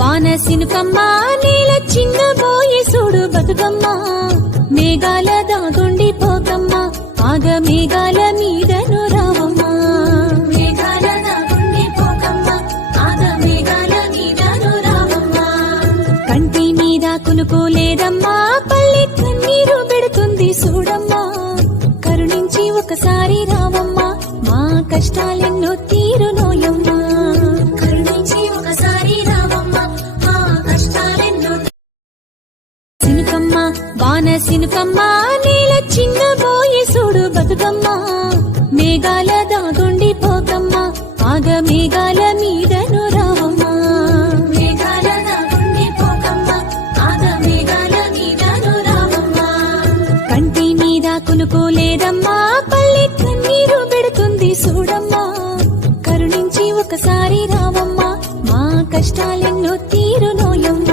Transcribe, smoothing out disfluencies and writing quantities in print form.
వాన సినుకమ్మ నేల చిన్నబోయే చూడు బతుకమ్మ మేఘాల దాగుండి పోకమ్మ ఆగ మేఘాల మీదను రావమ్మ మేఘాల దాగుండి పోకమ్మ ఆగ మేఘాల మీదను రావమ్మ కంటి మీద కునుకోలేదమ్మా పల్లె కన్నీరు పెడుతుంది చూడమ్మా కరుణించి ఒకసారి రావమ్మా మా కష్టాలెన్నో తీరునోయమ్మా కరుణించి ఒకసారి రావమ్మా మా కష్టాలెన్నో సినుకమ్మ వాన సినుకమ్మ నేల చిన్నబోయే చూడు బతుకమ్మ మేఘాల దాగుండి పోకమ్మ ఆగ మేఘాల మీదను రావమ్మ మేఘాల దాగుండి పోకమ్మ ఆగ మేఘాల మీదను రావమ్మ కంటి మీద కునుకోలేదమ్మా పల్లె కన్నీరు పెడుతుంది చూడమ్మా కరుణించి ఒకసారి రావమ్మా మా కష్టాలెన్నో తీరునోయమ్మ